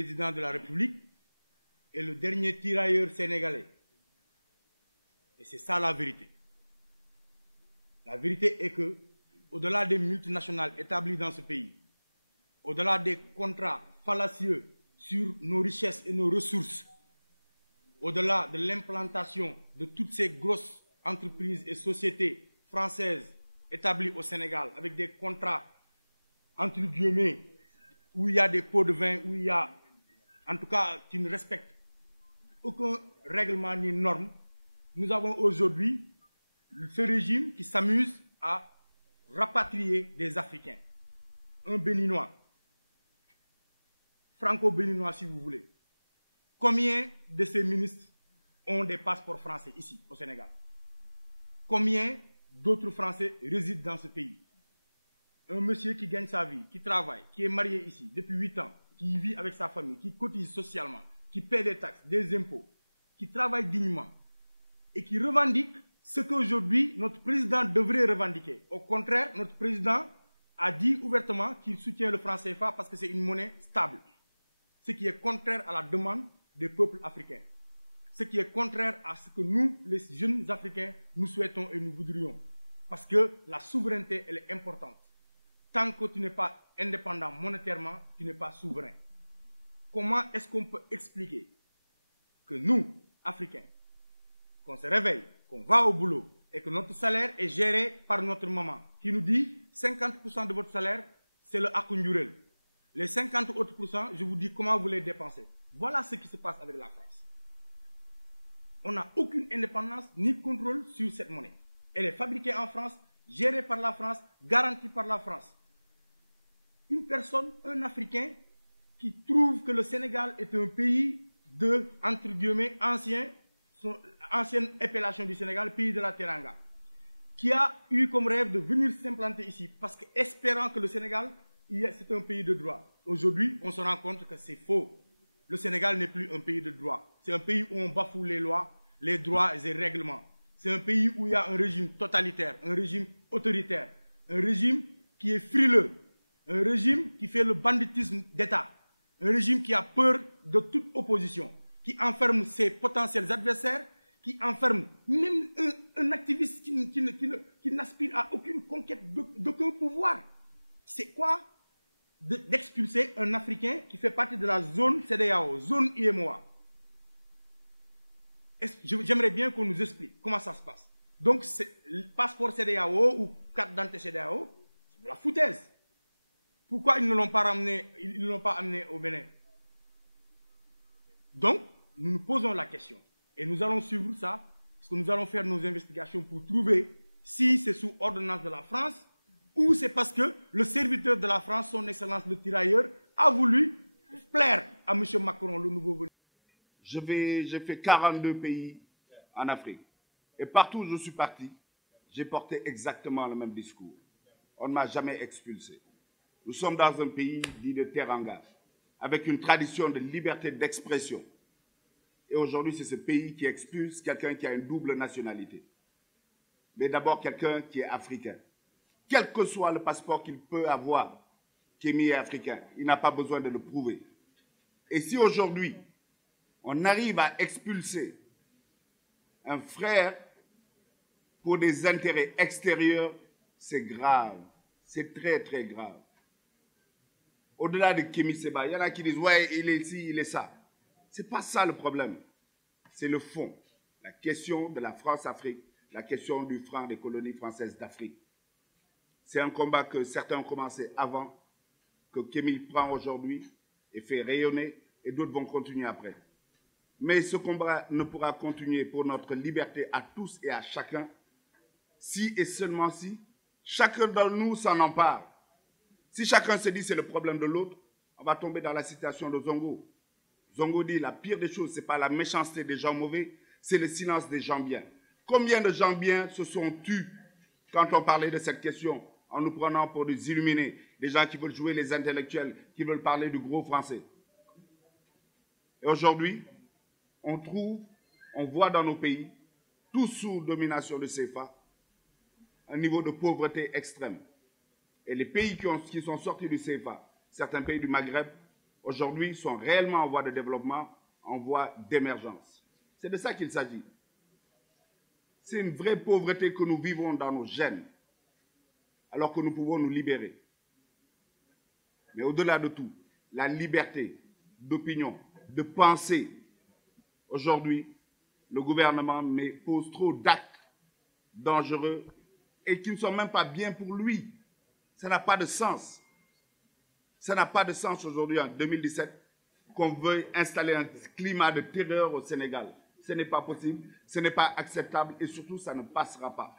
président de la République est le dernier tirailleur sénégalais. Et c'est ça la vérité. La vérité est que, au-delà des multinationales établies dans ce pays, au-delà des contrats fallacieux sur nos richesses et nos ressources, au-delà de l'implantation de toutes ces grosses entreprises et sociétés françaises établies au Sénégal avec des contrats entre guillemets où il y a des pots de vin, où il y a, en tout cas, qui ne respectent aucun règlement ni norme, nous avons aujourd'hui ce régime qui s'amuse à rapatrier des Africains. Un Béninois, franco-béninois si vous voulez. Combien de ces ministres ont des passeports français ici, au Sénégal? Combien d'autres Français résident dans ce pays? Un monsieur qui gagne sa vie, qui travaille, qui est marié ici depuis 8 ans, qui vit avec sa famille, qui cotise socialement, qui paie des taxes, des impôts, qui travaille dignement et qui revendique ce qu'aujourd'hui notre président devrait revendiquer. Au contraire, notre président a dit ouvertement qu'il soutient le franc CFA parce que c'est une monnaie stable, ce qui est contraire à la demande des peuples africains, ce qui est contraire à ce que nous, les jeunes Africains, nous souhaitons et nous voudrions. Parce que la souveraineté, elle est importante. Tant que tu n'es pas indépendant monétairement, tu n'es pas souverain. Comment est-ce qu'on peut expliquer que nous, Africains, qu'on se réveille, qu'on va au boulot et que notre salaire est géré par notre maman qui nous dit 50% de votre salaire, c'est le Akundjurel. Les 50 autres pourcents, je vous dis comment vous les dépensez. Voilà ce qui se passe avec la France. On n'a aucune indépendance ni contrôle sur cette monnaie. Elle est fabriquée en France, gérée par la France, garantie par la France. Une personne, un Africain, qui trouve que le Sénégal est un pays de, entre guillemets, ancienne appellation du Sénégal, pays de la Teranga, qui a eu comme rêve de venir s'implanter ici, parce qu'espérant que le Sénégal, c'est un pays de droit. Aujourd'hui, on se rend compte que c'est faux. Le Sénégal n'est plus un pays de droit. C'est un pays où on bafoue les lois, les droits et les règlements. C'est un pays où il y a un régime totalitaire, un régime autoritaire, un régime qui est frileux, un régime qui fait le banditisme d'État, un régime qui a peur de toute opposition, qui enferme ses potentiels adversaires, qui enferme même un activiste qui n'aspire à aucune conquête d'aucun pouvoir. C'est quoi d'expulser un Africain qui fait partie de la zone CEDEAO, zone UEMOA? J'aimerais bien qu'on nous explique comment ça se passe. Donc, le passeport CEDEAO ou carte d'identité CEDEAO, c'est de la foutaise. Pourquoi ils ne l'ont pas ramené, ils ne l'ont pas amené au Bénin? Donc, nous nous posons la question. Et nous allons suivre ça, parce que nous allons faire nos investigations pour trouver si c'est sous ordonnance de la France ou c'est parce que le serviteur de la France, son Excellence le tirailleur, a voulu plaire à M. Macron, le nouveau venu. J'ai fait 42 pays en Afrique. Et partout où je suis parti, j'ai porté exactement le même discours. On ne m'a jamais expulsé. Nous sommes dans un pays dit de Teranga, avec une tradition de liberté d'expression. Et aujourd'hui, c'est ce pays qui expulse quelqu'un qui a une double nationalité. Mais d'abord, quelqu'un qui est africain. Quel que soit le passeport qu'il peut avoir, Kémy est africain. Il n'a pas besoin de le prouver. Et si aujourd'hui, on arrive à expulser un frère pour des intérêts extérieurs, c'est grave. C'est très, très grave. Au-delà de Kémy Séba, il y en a qui disent « ouais, il est ici, il est ça ». Ce n'est pas ça le problème. C'est le fond. La question de la France-Afrique, la question du franc des colonies françaises d'Afrique. C'est un combat que certains ont commencé avant, que Kémy prend aujourd'hui et fait rayonner, et d'autres vont continuer après. Mais ce combat ne pourra continuer pour notre liberté à tous et à chacun, si et seulement si chacun d'entre nous s'en empare. Si chacun se dit c'est le problème de l'autre, on va tomber dans la citation de Zongo. Zongo dit la pire des choses, ce n'est pas la méchanceté des gens mauvais, c'est le silence des gens bien. Combien de gens bien se sont tus quand on parlait de cette question, en nous prenant pour des illuminés, des gens qui veulent jouer les intellectuels, qui veulent parler du gros français. Et aujourd'hui, on voit dans nos pays, tous sous domination de CFA, un niveau de pauvreté extrême. Et les pays qui sont sortis du CFA, certains pays du Maghreb, aujourd'hui sont réellement en voie de développement, en voie d'émergence. C'est de ça qu'il s'agit. C'est une vraie pauvreté que nous vivons dans nos gènes, alors que nous pouvons nous libérer. Mais au-delà de tout, la liberté d'opinion, de pensée. Aujourd'hui, le gouvernement pose trop d'actes dangereux et qui ne sont même pas bien pour lui. Ça n'a pas de sens. Ça n'a pas de sens aujourd'hui, en 2017, qu'on veuille installer un climat de terreur au Sénégal. Ce n'est pas possible, ce n'est pas acceptable et surtout, ça ne passera pas.